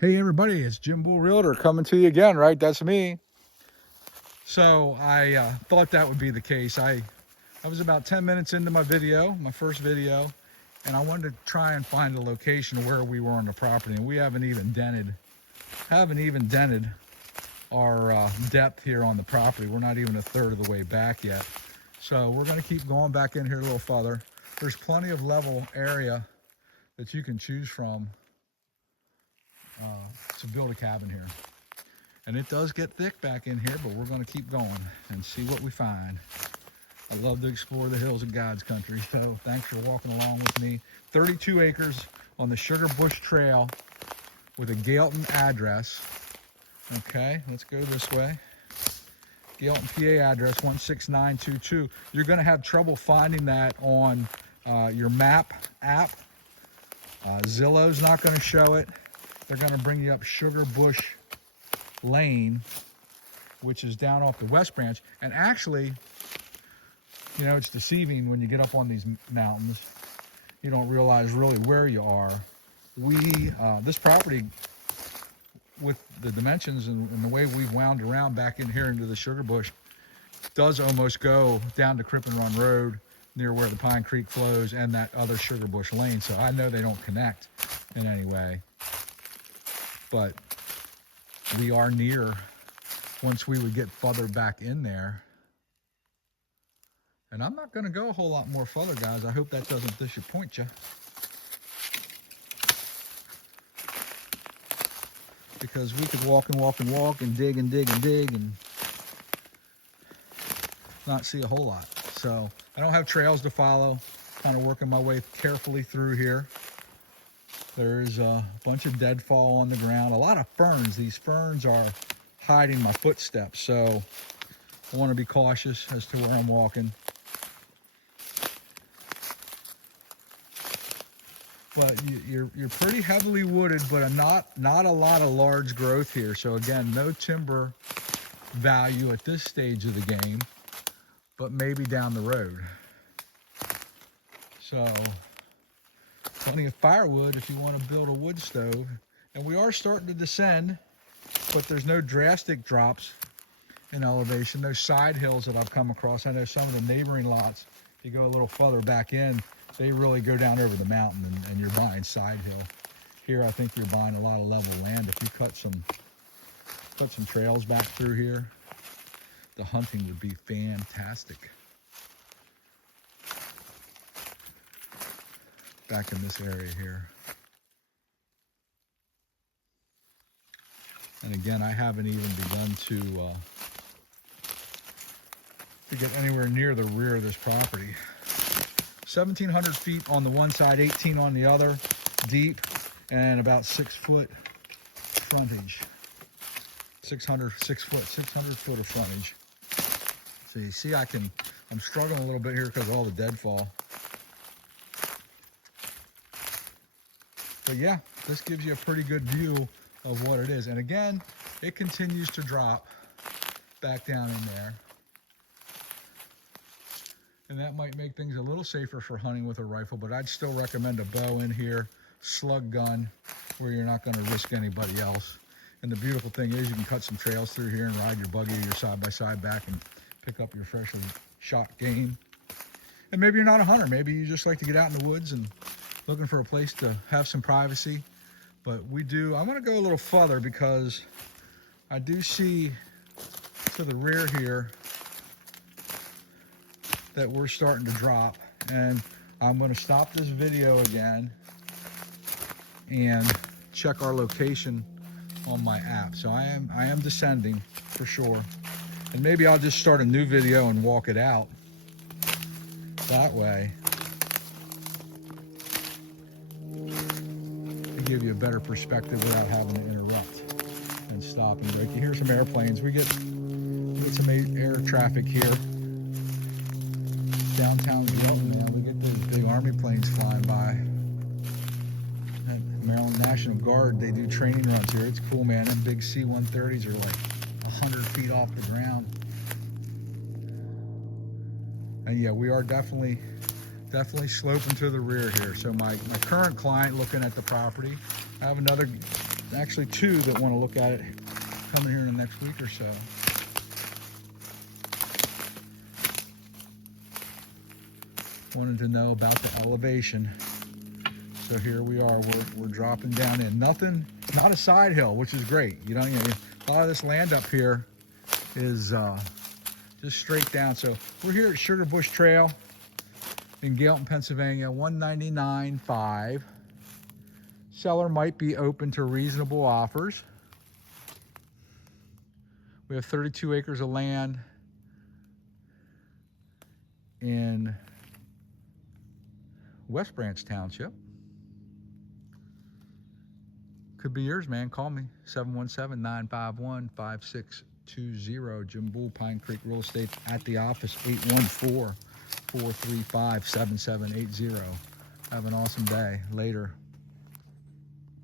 Hey everybody, it's Jim Bull Realtor coming to you again, right? That's me. So I thought that would be the case. I was about 10 minutes into my video, my first video, and I wanted to try and find a location where we were on the property, and we haven't even dented our depth here on the property. We're not even a third of the way back yet. So we're gonna keep going back in here a little further. There's plenty of level area that you can choose from to build a cabin here. And it does get thick back in here, but we're going to keep going and see what we find. I love to explore the hills of God's country, so thanks for walking along with me. 32 acres on the Sugar Bush Trail with a Galeton address. Okay, let's go this way. Galeton, PA address 16922. You're going to have trouble finding that on your map app. Zillow's not going to show it. They're going to bring you up Sugar Bush Lane, which is down off the West Branch. And actually, you know, it's deceiving when you get up on these mountains. You don't realize really where you are. This property, with the dimensions and the way we've wound around back in here into the Sugar Bush, does almost go down to Crip and Run Road near where the Pine Creek flows and that other Sugar Bush Lane. So I know they don't connect in any way, but we are near once we would get further back in there. And I'm not going to go a whole lot more further, guys. I hope that doesn't disappoint you, because we could walk and walk and walk and dig and dig and dig and not see a whole lot. So I don't have trails to follow, kind of working my way carefully through here. There's a bunch of deadfall on the ground, a lot of ferns. These ferns are hiding my footsteps, so I want to be cautious as to where I'm walking. But you're pretty heavily wooded, but not a lot of large growth here. So again, no timber value at this stage of the game, but maybe down the road. So plenty of firewood if you want to build a wood stove. And we are starting to descend, but there's no drastic drops in elevation, no side hills that I've come across. I know some of the neighboring lots, if you go a little further back in, they really go down over the mountain, and you're buying side hill. Here, I think you're buying a lot of level land. If you cut some trails back through here, the hunting would be fantastic. Back in this area here. And again, I haven't even begun to get anywhere near the rear of this property. 1,700 feet on the one side, 18 on the other, deep, and about 6 foot frontage. 600 foot of frontage. So you see, I'm struggling a little bit here because of all the deadfall. But yeah, this gives you a pretty good view of what it is. And again, it continues to drop back down in there. And that might make things a little safer for hunting with a rifle, but I'd still recommend a bow in here, slug gun, where you're not going to risk anybody else. And the beautiful thing is you can cut some trails through here and ride your buggy or your side-by-side back and pick up your freshly shot game. And maybe you're not a hunter. Maybe you just like to get out in the woods and looking for a place to have some privacy. But I'm going to go a little further because I do see to the rear here that we're starting to drop, and I'm going to stop this video again and check our location on my app. So I am descending for sure, and maybe I'll just start a new video and walk it out that way to give you a better perspective without having to interrupt and stop and break. You hear some airplanes. We get some air traffic here. Downtown Galeton, man, we get those big army planes flying by. And Maryland National Guard, they do training runs here. It's cool, man. Them big C-130s are like 100 feet off the ground. And yeah, we are definitely sloping to the rear here. So my current client looking at the property, I have another actually 2 that want to look at it coming here in the next week or so. Wanted to know about the elevation. So here we are, we're dropping down in. Nothing, not a side hill, which is great. You know, a lot of this land up here is just straight down. So we're here at Sugar Bush Trail in Galeton, Pennsylvania, 199.5. Seller might be open to reasonable offers. We have 32 acres of land in West Branch Township. Could be yours, man. Call me, 717-951-5620. Jim Bull, Pine Creek Real Estate at the office, 814-435-7780. Have an awesome day. Later.